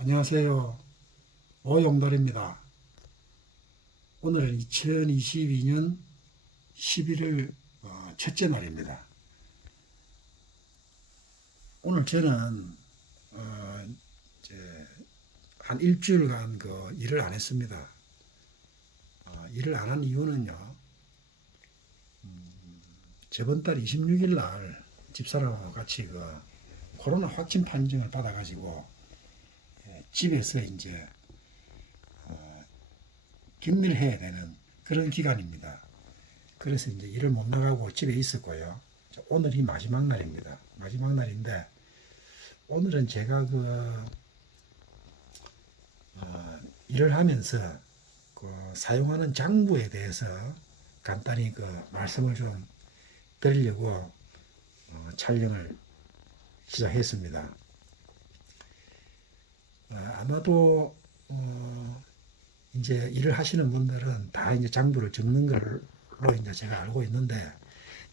안녕하세요. 오용달입니다. 오늘은 2022년 11월 첫째 날입니다. 오늘 저는 이제 한 일주일간 일을 안 했습니다. 일을 안 한 이유는요. 저번 달 26일 날 집사람하고 같이 코로나 확진 판정을 받아가지고 집에서 이제 격리를 해야 되는 그런 기간입니다. 그래서 이제 일을 못 나가고 집에 있었고요. 오늘이 마지막 날입니다. 마지막 날인데 오늘은 제가 일을 하면서 사용하는 장부에 대해서 간단히 말씀을 좀 드리려고 촬영을 시작했습니다. 아마도 이제 일을 하시는 분들은 다 이제 장부를 적는 걸로 이제 제가 알고 있는데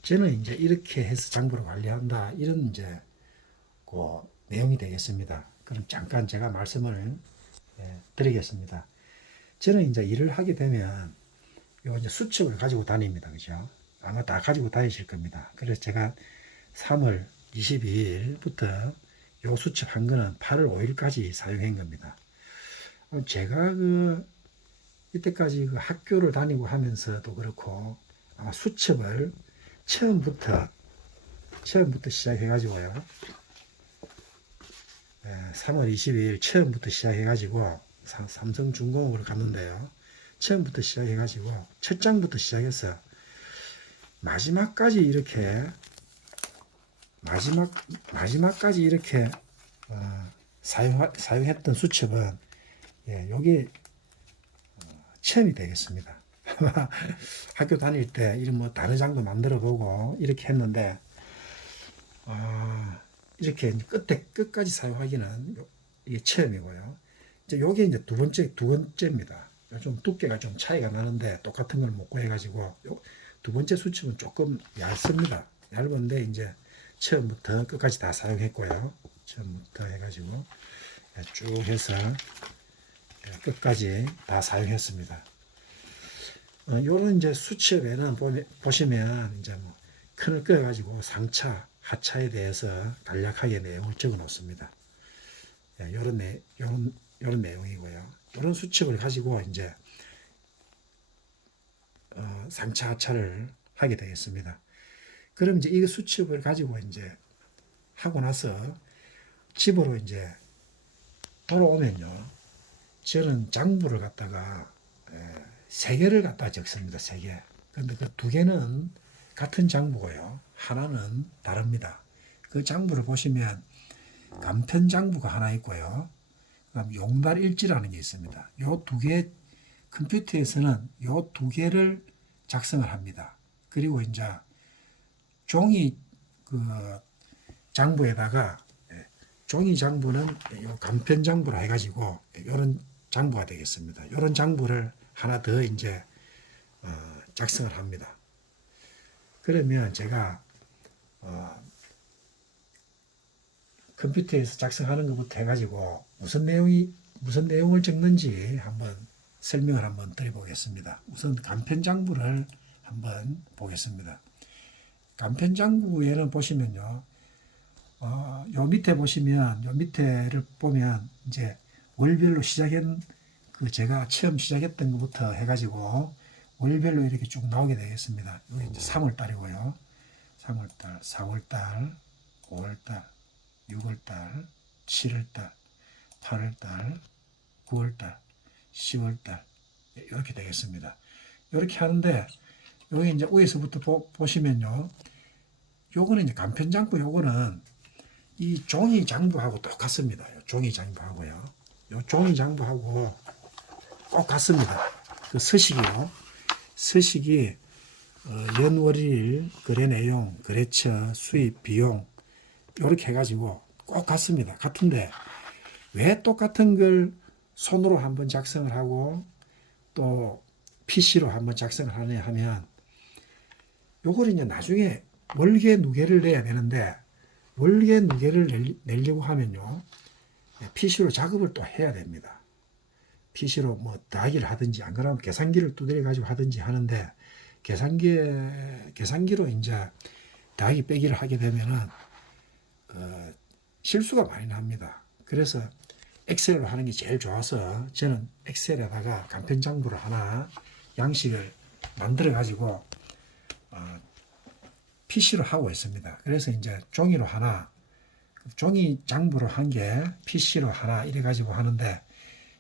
저는 이제 이렇게 해서 장부를 관리한다 이런 이제 그 내용이 되겠습니다. 그럼 잠깐 제가 말씀을 드리겠습니다. 저는 이제 일을 하게 되면 요 이제 수첩을 가지고 다닙니다. 그죠? 아마 다 가지고 다니실 겁니다. 그래서 제가 3월 22일부터 요 수첩 한 거는 8월 5일까지 사용한 겁니다. 제가 이때까지 학교를 다니고 하면서도 그렇고 아마 수첩을 처음부터 시작해가지고요. 3월 22일 처음부터 시작해가지고 삼성중공업을 갔는데요. 처음부터 시작해가지고 첫 장부터 시작해서 마지막까지 이렇게 마지막까지 이렇게 사용했던 수첩은 여기 처음이 되겠습니다. 학교 다닐 때 이런 뭐 다른 장도 만들어 보고 이렇게 했는데 이렇게 끝까지 사용하기는 이게 처음이고요. 이제 요게 이제 두 번째입니다. 좀 두께가 좀 차이가 나는데 똑같은 걸 못 구해가지고 두 번째 수첩은 조금 얇습니다. 얇은데 이제 처음부터 끝까지 다 사용했고요. 처음부터 해가지고 쭉 해서 끝까지 다 사용했습니다. 요런 이제 수첩에는 보시면 이제 뭐 큰을 끄어가지고 상차, 하차에 대해서 간략하게 내용을 적어 놓습니다. 요런 내용이고요. 요런 수첩을 가지고 이제 상차, 하차를 하게 되겠습니다. 그럼 이제 이 수첩을 가지고 이제 하고 나서 집으로 이제 돌아오면요. 저는 장부를 갖다가 세 개를 갖다 적습니다. 세 개. 그런데 그 두 개는 같은 장부고요. 하나는 다릅니다. 그 장부를 보시면 간편 장부가 하나 있고요. 그다음 용달일지라는 게 있습니다. 요 두 개 컴퓨터에서는 요 두 개를 작성을 합니다. 그리고 이제 종이 장부에다가 종이 장부는 요 간편 장부라 해가지고 이런 장부가 되겠습니다. 이런 장부를 하나 더 이제 작성을 합니다. 그러면 제가 컴퓨터에서 작성하는 것부터 해가지고 무슨 내용을 적는지 한번 설명을 한번 드려보겠습니다. 우선 간편 장부를 한번 보겠습니다. 간편 장부에는 보시면요, 요 밑에 보시면 요 밑에를 보면 이제 월별로 시작한 제가 처음 시작했던 것부터 해가지고 월별로 이렇게 쭉 나오게 되겠습니다. 여기 이제 3월 달이고요. 3월 달, 4월 달, 5월 달, 6월 달, 7월 달, 8월 달, 9월 달, 10월 달 이렇게 되겠습니다. 이렇게 하는데 여기 이제 위에서부터 보시면요. 요거는 이제 간편 장부 요거는 이 종이 장부하고 똑같습니다. 종이 장부하고요. 요 종이 장부하고 똑같습니다. 그 서식이요. 서식이 연월일, 거래 내용, 거래처, 수입, 비용 이렇게 해가지고 꼭 같습니다. 같은데 왜 똑같은 걸 손으로 한번 작성을 하고 또 PC로 한번 작성을 하냐 하면 요걸 이제 나중에 월계 누계를 내야 되는데 월계 누계를 내려고 하면요. PC로 작업을 또 해야 됩니다. PC로 뭐 더하기를 하든지 안 그러면 계산기를 두드려 가지고 하든지 하는데 계산기로 이제 더하기 빼기를 하게 되면은 실수가 많이 납니다. 그래서 엑셀로 하는 게 제일 좋아서 저는 엑셀에다가 간편 장부를 하나 양식을 만들어 가지고 PC로 하고 있습니다. 그래서 이제 종이로 하나, 종이 장부로 한 개, PC로 하나 이래 가지고 하는데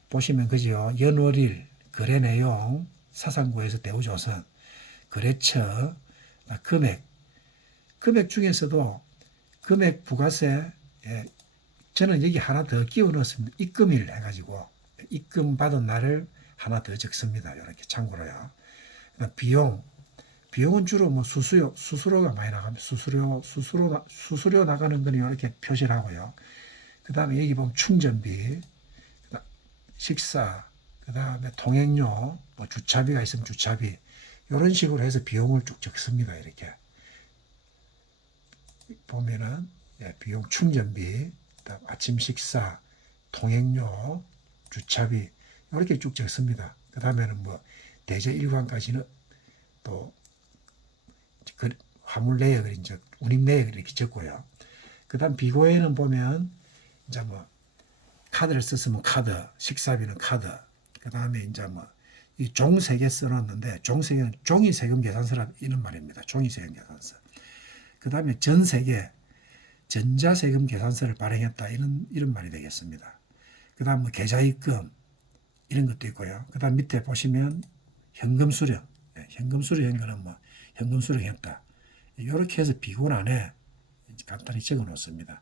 보시면 그죠? 연월일, 거래 내용, 사상구에서 대우조선, 거래처, 금액 중에서도 금액 부가세, 저는 여기 하나 더 끼워 넣었습니다. 입금일 해가지고 입금 받은 날을 하나 더 적습니다. 이렇게 참고로요. 비용은 주로 뭐 수수료가 많이 나갑니다. 수수료 나가는 거는 이렇게 표시를 하고요. 그 다음에 여기 보면 충전비, 식사, 그 다음에 통행료, 뭐 주차비가 있으면 주차비, 이런 식으로 해서 비용을 쭉 적습니다. 이렇게 보면은 비용 충전비, 아침 식사, 통행료, 주차비 이렇게 쭉 적습니다. 그 다음에는 뭐 대저 일관까지는 또 화물 내역을 이제 운임 내역을 이렇게 적고요. 그 다음 비고에는 보면 이제 뭐 카드를 썼으면 카드, 식사비는 카드, 그 다음에 이제 뭐 이 종 3개 써놨는데 종 3개는 종이 세금 계산서라 이런 말입니다. 종이 세금 계산서. 그 다음에 전 세계 전자세금 계산서를 발행했다 이런 말이 되겠습니다. 그 다음 뭐 계좌입금 이런 것도 있고요. 그 다음 밑에 보시면 현금 수령, 현금 수령한 거는 뭐 현금 수령했다. 이렇게 해서 비군 안에 간단히 적어 놓습니다.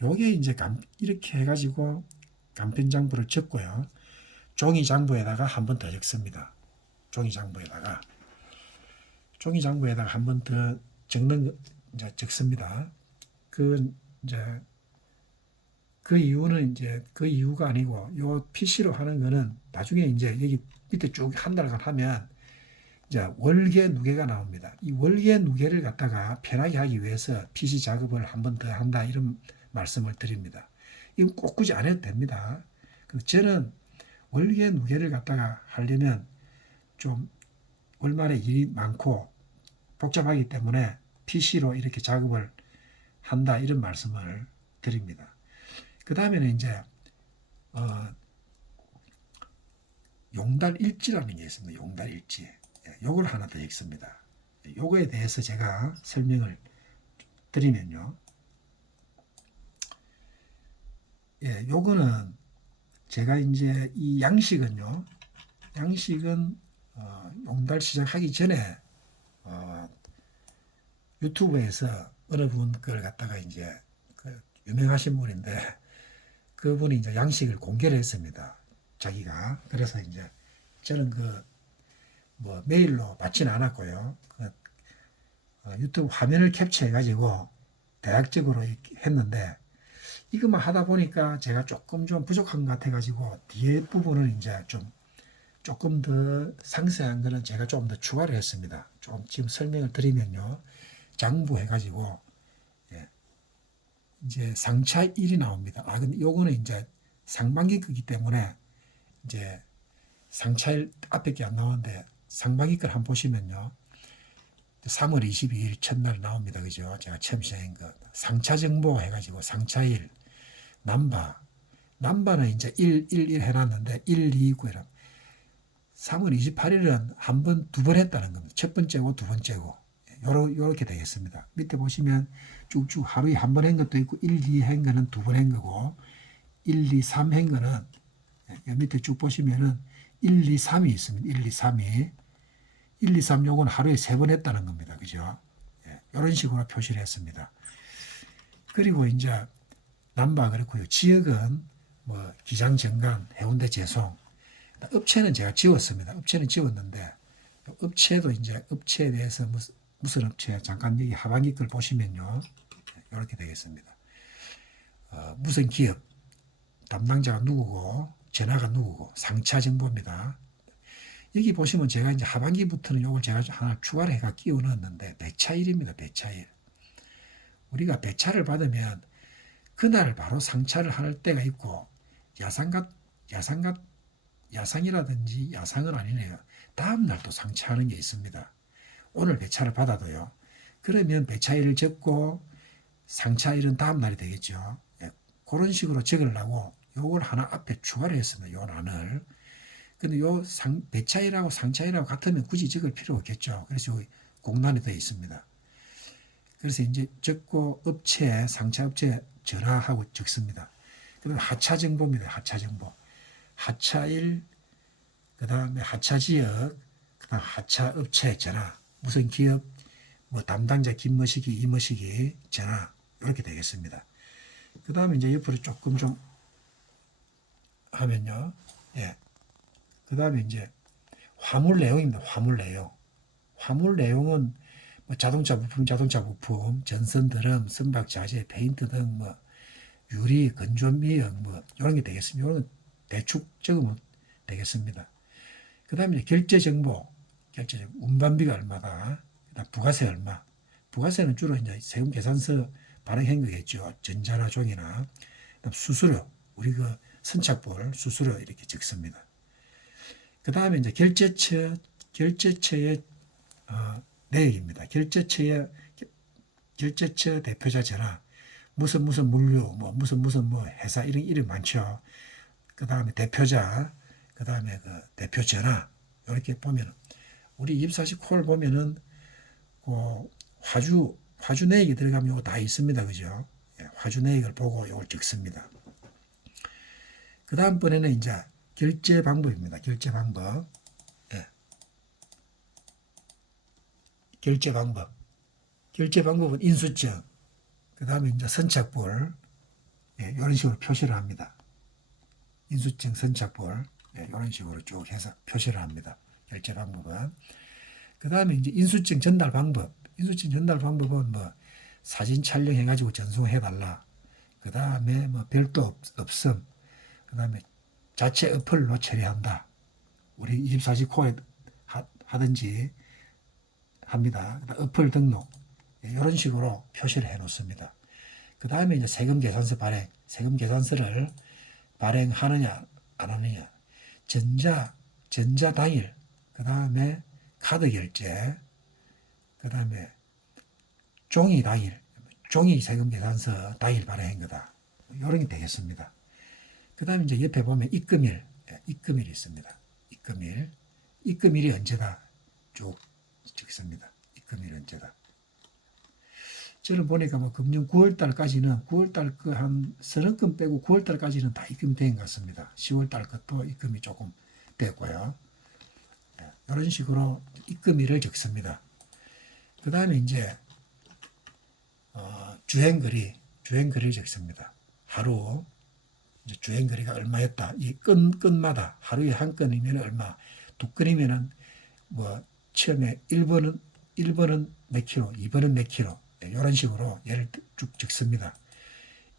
요게 이제 이렇게 해가지고 간편장부를 적고요. 종이장부에다가 한 번 더 적습니다. 종이장부에다가 한 번 더 적는 이제 적습니다. 그 이유는 이제 그 이유가 아니고 요 PC로 하는 거는 나중에 이제 여기 밑에 쭉 한 달간 하면 이제 월계 누계가 나옵니다. 이 월계 누계를 갖다가 편하게 하기 위해서 PC 작업을 한 번 더 한다 이런 말씀을 드립니다. 이건 꼭 굳이 안 해도 됩니다. 근데 저는 월계 누계를 갖다가 하려면 좀 월말에 일이 많고 복잡하기 때문에 PC로 이렇게 작업을 한다 이런 말씀을 드립니다. 그 다음에는 이제 용달일지라는 게 있습니다. 용달일지. 요걸 하나 더 읽습니다. 요거에 대해서 제가 설명을 드리면요. 요거는 제가 이제 이 양식은 용달 시작하기 전에 유튜브에서 어느 분 걸 갖다가 이제 유명하신 분인데 그분이 이제 양식을 공개를 했습니다. 자기가. 그래서 이제 저는 뭐 메일로 받지는 않았고요. 유튜브 화면을 캡처해가지고 대략적으로 했는데 이것만 하다 보니까 제가 조금 좀 부족한 것 같아가지고 뒤에 부분은 이제 조금 더 상세한 거는 제가 좀 더 추가를 했습니다. 좀 지금 설명을 드리면요. 장부 해가지고 이제 상차 1이 나옵니다. 근데 요거는 이제 상반기 거기 때문에 이제 상차 1 앞에 게 안 나오는데 상반기 걸 한번 보시면요. 3월 22일 첫날 나옵니다. 그죠? 제가 처음 시작한 거. 상차 정보 해가지고 상차 1, 남바는 이제 1 해놨는데 1, 2, 9 해라. 3월 28일은 두 번 했다는 겁니다. 첫 번째고 두 번째고. 요렇게 되겠습니다. 밑에 보시면 쭉쭉 하루에 한 번 한 것도 있고 1, 2 한 거는 두 번 한 거고 1, 2, 3 한 거는 밑에 쭉 보시면은 1, 2, 3이 있습니다. 1, 2, 3이 1, 2, 3 요건 하루에 3번 했다는 겁니다. 그죠? 이런 식으로 표시를 했습니다. 그리고 이제 남바 그렇고요. 지역은 뭐 기장 정강, 해운대 재송. 업체는 제가 지웠습니다. 업체는 지웠는데 업체도 이제 업체에 대해서 무슨 업체 잠깐 여기 하반기 걸 보시면요. 이렇게 되겠습니다. 무슨 기업 담당자가 누구고 전화가 누구고 상차 정보입니다. 여기 보시면 제가 이제 하반기부터는 이걸 제가 하나 추가를 해가 끼워 넣었는데 배차일입니다. 배차일. 우리가 배차를 받으면 그날 바로 상차를 할 때가 있고 야상같 야상같 야상이라든지 야상은 아니네요. 다음 날 또 상차하는 게 있습니다. 오늘 배차를 받아도요. 그러면 배차일을 적고 상차일은 다음 날이 되겠죠. 예, 그런 식으로 적으려고 요걸 하나 앞에 추가를 했습니다. 요 난을. 근데 요 배차일하고 상차일하고 같으면 굳이 적을 필요 없겠죠. 그래서 여기 공란이 되어 있습니다. 그래서 이제 적고 업체, 상차 업체 전화하고 적습니다. 그다음 하차 정보입니다. 하차 정보. 하차일, 그다음에 하차 지역, 그다음 하차 업체 전화. 무슨 기업, 뭐 담당자 김머시기, 이머시기 전화 이렇게 되겠습니다. 그다음에 이제 옆으로 조금 좀 하면요. 예. 그다음에 이제 화물 내용입니다. 화물 내용. 화물 내용은 뭐 자동차 부품, 전선 드럼, 선박 자재, 페인트 등 뭐 유리, 건조 미역 뭐 이런 게 되겠습니다. 이런 대충 적으면 되겠습니다. 그다음에 결제 정보, 운반비가 얼마다, 그다음 부가세 얼마. 부가세는 주로 이제 세금 계산서 발행한 거겠죠. 전자나 종이나. 그다음 수수료, 우리 그 선착볼 수수료 이렇게 적습니다. 그다음에 이제 결제처의 내역입니다. 결제처 대표자 전화, 무슨 물류, 뭐 무슨 뭐 회사 이런 이름 많죠. 그 다음에 대표자, 그 다음에 그 대표 전화 이렇게 보면 우리 24시 콜 보면은 그 화주 내역이 들어가면 이거 다 있습니다, 그죠? 예, 화주 내역을 보고 이걸 적습니다. 그 다음번에는 이제 결제 방법입니다. 결제 방법. 예. 결제 방법. 결제 방법은 인수증, 그 다음에 이제 선착볼, 예, 이런 식으로 표시를 합니다. 인수증, 선착볼, 예, 이런 식으로 쭉 해서 표시를 합니다. 결제 방법은. 그 다음에 이제 인수증 전달 방법. 인수증 전달 방법은 뭐 사진 촬영해가지고 전송해달라. 그 다음에 뭐 별도 없음. 그 다음에 자체 어플로 처리한다. 우리 24시 코에 하든지 합니다. 어플 등록. 이런 식으로 표시를 해 놓습니다. 그 다음에 이제 세금 계산서 발행. 세금 계산서를 발행하느냐, 안 하느냐. 전자 당일. 그 다음에 카드 결제. 그 다음에 종이 당일. 종이 세금 계산서 당일 발행한 거다. 이런 게 되겠습니다. 그 다음에 이제 옆에 보면 입금일. 입금일이 있습니다. 입금일. 입금일이 언제다. 쭉 적습니다. 입금일 언제다. 저는 보니까 뭐 금년 9월달까지는 9월달 그 한 서너 건 빼고 9월달까지는 다 입금이 된 것 같습니다. 10월달 것도 입금이 조금 됐고요. 이런 식으로 입금일을 적습니다. 그 다음에 이제 주행거리를 적습니다. 하루 이제 주행거리가 얼마였다. 이 건마다 하루에 한 건이면 얼마, 두 건이면은 뭐 처음에 1번은 몇 킬로, 2번은 몇 킬로, 이런 식으로 예를 쭉 적습니다.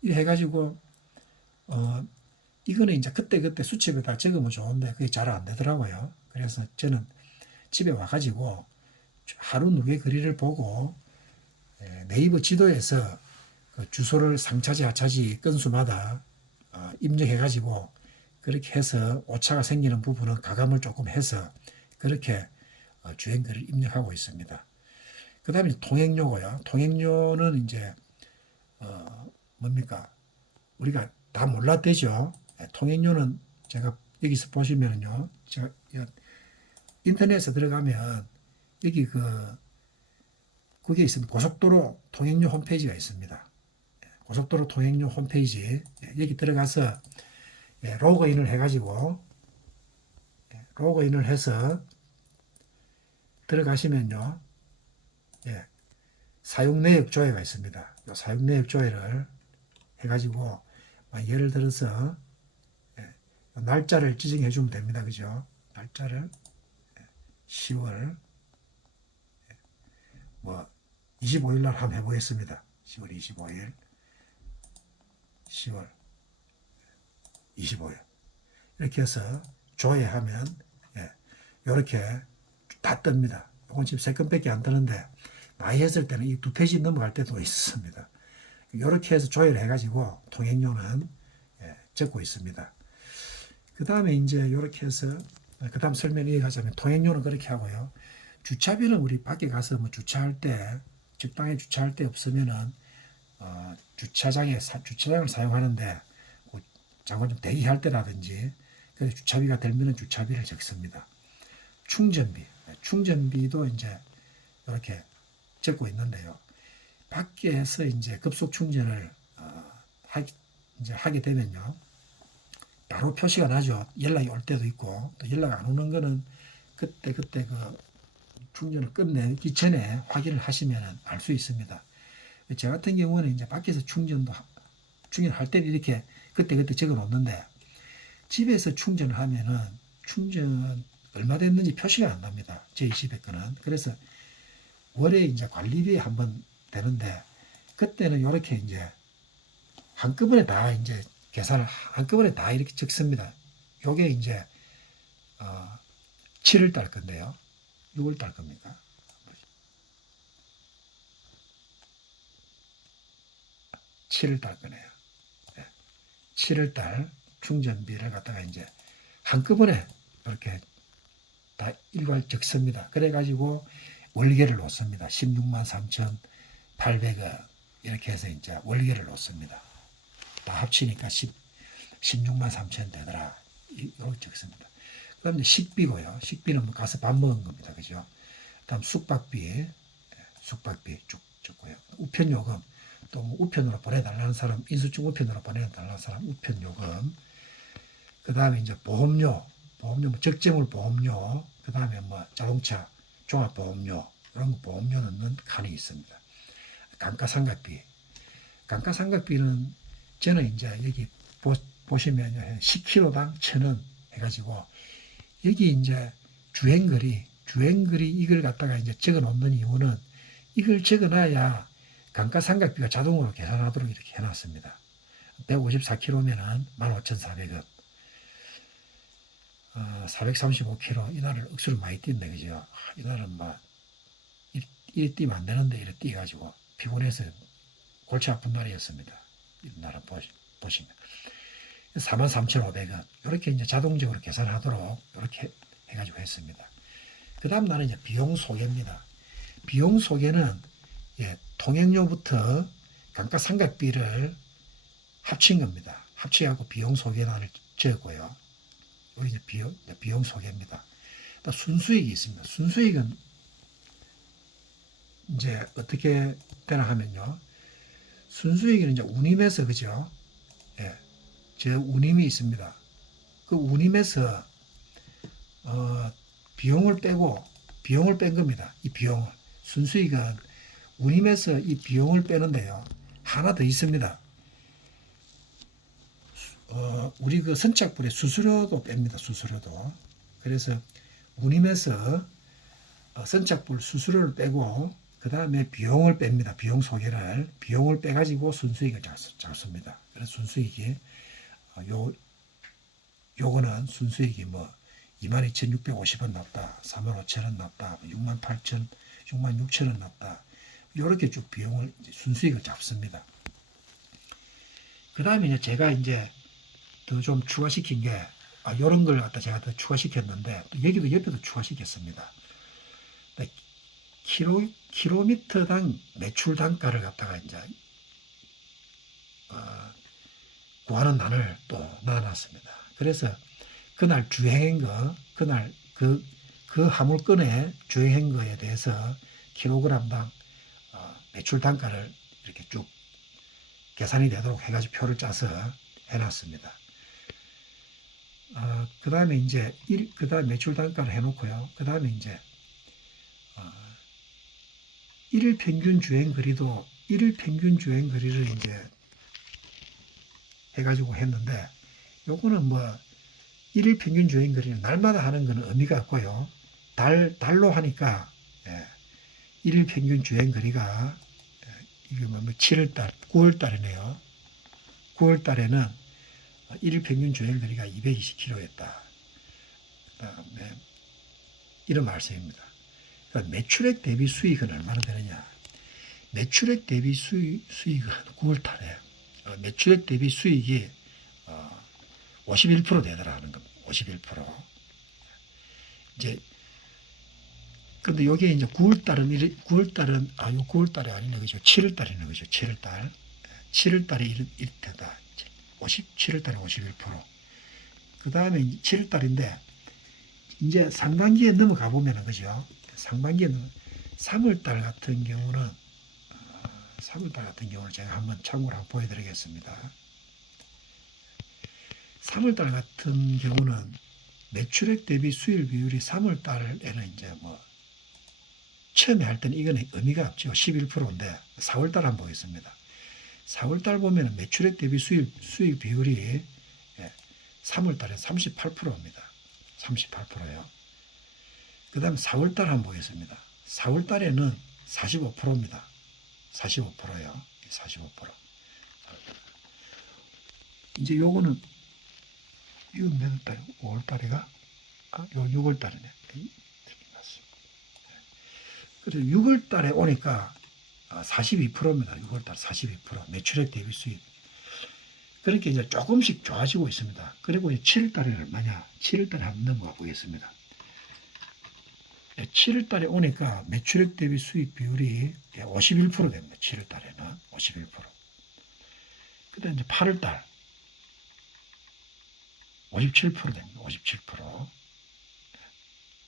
이래 해가지고 이거는 이제 그때 수첩에다 적으면 좋은데 그게 잘 안 되더라고요. 그래서 저는 집에 와가지고 하루 누구의 거리를 보고 네이버 지도에서 그 주소를 상차지 하차지 건수마다 입력해가지고 그렇게 해서 오차가 생기는 부분은 가감을 조금 해서 그렇게 주행거리를 입력하고 있습니다. 그 다음에 통행료고요. 통행료는 이제 뭡니까? 우리가 다 몰라되죠. 통행료는 제가 여기서 보시면요. 제가 인터넷에 들어가면 여기 그게 있습니다. 고속도로 통행료 홈페이지가 있습니다. 고속도로 통행료 홈페이지 여기 들어가서 로그인을 해가지고 로그인을 해서 들어가시면요. 사용 내역 조회가 있습니다. 사용 내역 조회를 해가지고 예를 들어서 날짜를 지정해 주면 됩니다. 그죠? 날짜를 10월 뭐 25일 날 한번 해보겠습니다. 10월 25일 10월 25일 이렇게 해서 조회하면 이렇게 다 뜹니다. 이건 지금 3건밖에 안 뜨는데 많이 했을 때는 이 2페이지 넘어갈 때도 있습니다. 이렇게 해서 조율해 가지고 통행료는 적고 있습니다. 그 다음에 이제 이렇게 해서 그 다음 설명 이어가자면 통행료는 그렇게 하고요. 주차비는 우리 밖에 가서 뭐 주차할 때 적당히 주차할 데 없으면은 주차장을 사용하는데 잠깐 좀 대기할 때라든지 그래서 주차비가 들면은 주차비를 적습니다. 충전비도 이제 이렇게 적고 있는데요. 밖에서 이제 급속 충전을 이제 하게 되면요. 바로 표시가 나죠. 연락이 올 때도 있고 또 연락 안 오는 거는 그때 그 충전을 끝내기 전에 확인을 하시면 알 수 있습니다. 저 같은 경우는 이제 밖에서 충전할 때는 이렇게 그때 적어 놓는데 집에서 충전을 하면은 충전 얼마 됐는지 표시가 안 납니다. 제 20회 거는. 그래서 월에 이제 관리비 한번 되는데 그때는 이렇게 이제 한꺼번에 다 이제 계산을 한꺼번에 다 이렇게 적습니다. 요게 이제 7월 달 건데요. 6월 달 겁니까? 7월 달 거네요. 7월 달 충전비를 갖다가 이제 한꺼번에 이렇게 다 일괄 적습니다. 그래가지고 월계를 놓습니다. 16만 3,800원 이렇게 해서 이제 월계를 놓습니다. 다 합치니까 16만 3천 되더라. 이렇게 적습니다. 그 다음에 식비고요. 식비는 뭐 가서 밥 먹은 겁니다. 그죠? 그 다음 숙박비 쭉 적고요. 우편요금, 또뭐 우편으로 보내달라는 사람, 인수증 우편으로 보내달라는 사람, 우편요금. 그 다음에 이제 보험료, 뭐 적재물 보험료, 그 다음에 뭐 자동차 종합보험료, 이런 거 보험료 넣는 칸이 있습니다. 감가상각비는 저는 이제 여기 보시면 10km당 1,000원 해가지고 여기 이제 주행거리 이걸 갖다가 이제 적어 놓는 이유는 이걸 적어 놔야 감가상각비가 자동으로 계산하도록 이렇게 해놨습니다. 154km면은 15,400원. 435km 이날은 억수로 많이 뛴다 그죠? 이날은 막 이래 뛰면 안 되는데 이래 뛰어가지고 피곤해서 골치 아픈 날이었습니다. 이날은 보시면 43,500원 이렇게 이제 자동적으로 계산하도록 이렇게 해가지고 했습니다. 그 다음 날은 이제 비용 소개입니다. 비용 소개는 통행료부터 감가상각비를 합친 겁니다. 합치하고 비용 소개란을 적고요. 여기 이제 비용 소개입니다. 순수익이 있습니다. 순수익은 이제 어떻게 되나 하면요. 순수익은 이제 운임에서 그죠? 제 운임이 있습니다. 그 운임에서 비용을 뺀 겁니다. 이 비용을. 순수익은 운임에서 이 비용을 빼는데요. 하나 더 있습니다. 우리 그 선착불의 수수료도 뺍니다. 수수료도. 그래서 운임에서 선착불 수수료를 빼고 그 다음에 비용을 뺍니다. 비용을 빼가지고 순수익을 잡습니다. 그래서 순수익이 요거는 순수익이 뭐 22,650원 났다, 45,000원 났다, 68,000, 66,000원 났다. 이렇게 쭉 비용을 순수익을 잡습니다. 그 다음에 이제 제가 이제 더 좀 추가시킨 게 이런 걸 갖다 제가 더 추가시켰는데 여기도 옆에도 추가시켰습니다. 킬로미터당 매출 단가를 갖다가 이제 구하는 난을 또 넣어놨습니다. 그래서 그날 주행한 거, 그날 그 화물건에 주행한 거에 대해서 킬로그램당 매출 단가를 이렇게 쭉 계산이 되도록 해가지고 표를 짜서 해놨습니다. 그 다음에 이제 그 다음 매출 단가를 해놓고요. 그 다음에 이제 일일 평균 주행거리도 일일 평균 주행거리를 이제 해가지고 했는데 요거는 뭐 일일 평균 주행거리는 날마다 하는 거는 의미가 없고요. 달로 하니까 일일 평균 주행거리가 이게 뭐 7월달, 9월달이네요. 9월달에는 일일 평균 주행거리가 220km였다. 그다음에 이런 말씀입니다. 그러니까 매출액 대비 수익은 얼마나 되느냐? 매출액 대비 수익은 9월 달에 매출액 대비 수익이 51% 되더라 하는 겁니다. 51%. 이제 근데 요게 이제 9월 달은 요 9월 달이 아니네 그죠? 7월 달이네 그죠? 7월 달. 7월 달에 이렇다. 7월 달에 51%. 그다음에 7월 달인데 이제 상반기에 넘어가 보면은 그죠? 상반기에 3월 달 같은 경우는 3월 달 같은 경우는 제가 한번 참고를 한번 보여드리겠습니다. 3월 달 같은 경우는 매출액 대비 수익 비율이 3월 달에는 이제 뭐 처음에 할 때는 이건 의미가 없죠. 11%인데 4월 달 한번 보겠습니다. 4월 달 보면 매출액 대비 수익 비율이 3월 달에 38%입니다. 38%예요. 그 다음에 4월 달 한번 보겠습니다. 4월 달에는 45%입니다. 45%예요. 45%. 이제 요거는 이건 몇 달에 5월 달에가 요 6월 달이네. 그래서 6월 달에 오니까 42%입니다. 6월 달 42%. 매출액 대비 수익. 그렇게 이제 조금씩 좋아지고 있습니다. 그리고 7월 달에는 얼마냐? 7월 달에 한번 넘어가 보겠습니다. 7월 달에 오니까 매출액 대비 수익 비율이 51% 됩니다. 7월 달에는 51%. 그다음 이제 8월 달 57% 됩니다. 57%.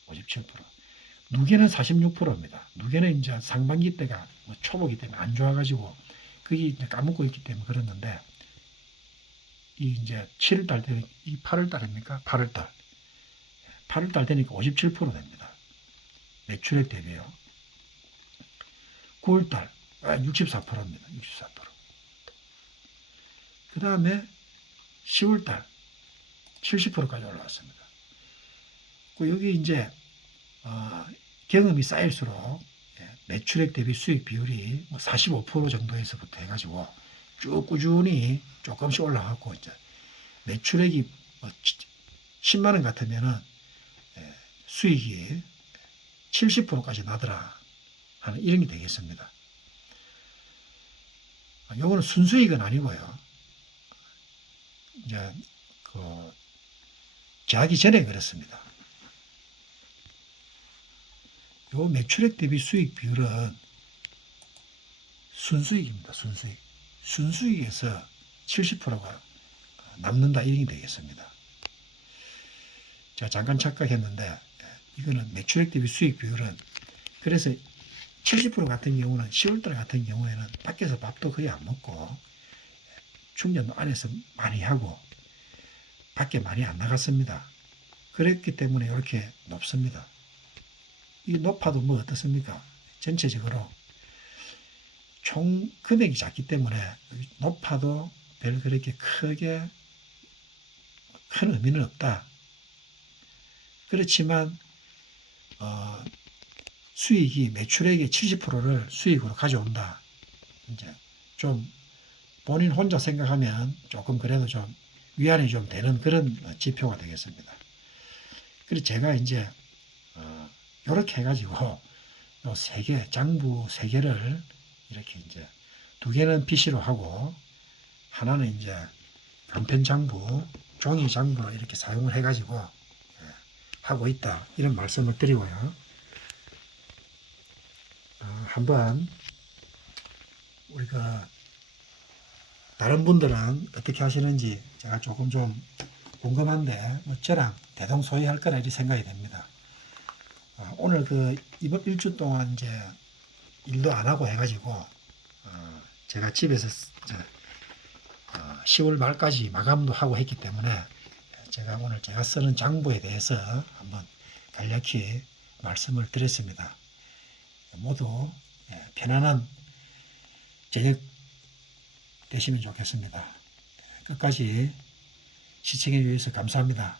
57%. 누계는 46%입니다. 누계는 이제 상반기 때가 뭐 초보기 때문에 안 좋아가지고 그게 이제 까먹고 있기 때문에 그랬는데 이 이제 7월 달 되니까 이 8월 달입니까? 8월 달. 8월 달 되니까 57% 됩니다. 매출액 대비요. 9월 달 64%입니다. 64%. 그 다음에 10월 달 70%까지 올라왔습니다. 여기 이제 경험이 쌓일수록 매출액 대비 수익 비율이 45% 정도에서부터 해가지고 쭉 꾸준히 조금씩 올라가고 이제 매출액이 10만 원 같으면은 수익이 70%까지 나더라 하는 이런 게 되겠습니다. 요거는 순수익은 아니고요. 이제 제하기 전에 그렇습니다. 요 매출액 대비 수익 비율은 순수익입니다. 순수익. 순수익에서 70%가 남는다 이런 게 되겠습니다. 제가 잠깐 착각했는데 이거는 매출액 대비 수익 비율은 그래서 70% 같은 경우는 10월달 같은 경우에는 밖에서 밥도 거의 안 먹고 충전도 안에서 많이 하고 밖에 많이 안 나갔습니다. 그랬기 때문에 이렇게 높습니다. 이 높아도 뭐 어떻습니까? 전체적으로 총 금액이 작기 때문에 높아도 별 그렇게 크게 큰 의미는 없다. 그렇지만 수익이 매출액의 70%를 수익으로 가져온다. 이제 좀 본인 혼자 생각하면 조금 그래도 좀 위안이 좀 되는 그런 지표가 되겠습니다. 그래서 제가 이제 이렇게 해가지고 요 세 개, 장부 세 개를 이렇게 이제 두 개는 PC로 하고 하나는 이제 간편 장부, 종이 장부로 이렇게 사용을 해가지고 하고 있다. 이런 말씀을 드리고요. 한번 우리가 다른 분들은 어떻게 하시는지 제가 조금 좀 궁금한데 뭐 저랑 대동소이할 거라 이렇게 생각이 됩니다. 오늘 이번 일주 동안 이제 일도 안 하고 해가지고 제가 집에서 10월 말까지 마감도 하고 했기 때문에 제가 오늘 제가 쓰는 장부에 대해서 한번 간략히 말씀을 드렸습니다. 모두 편안한 저녁 되시면 좋겠습니다. 끝까지 시청해 주셔서 감사합니다.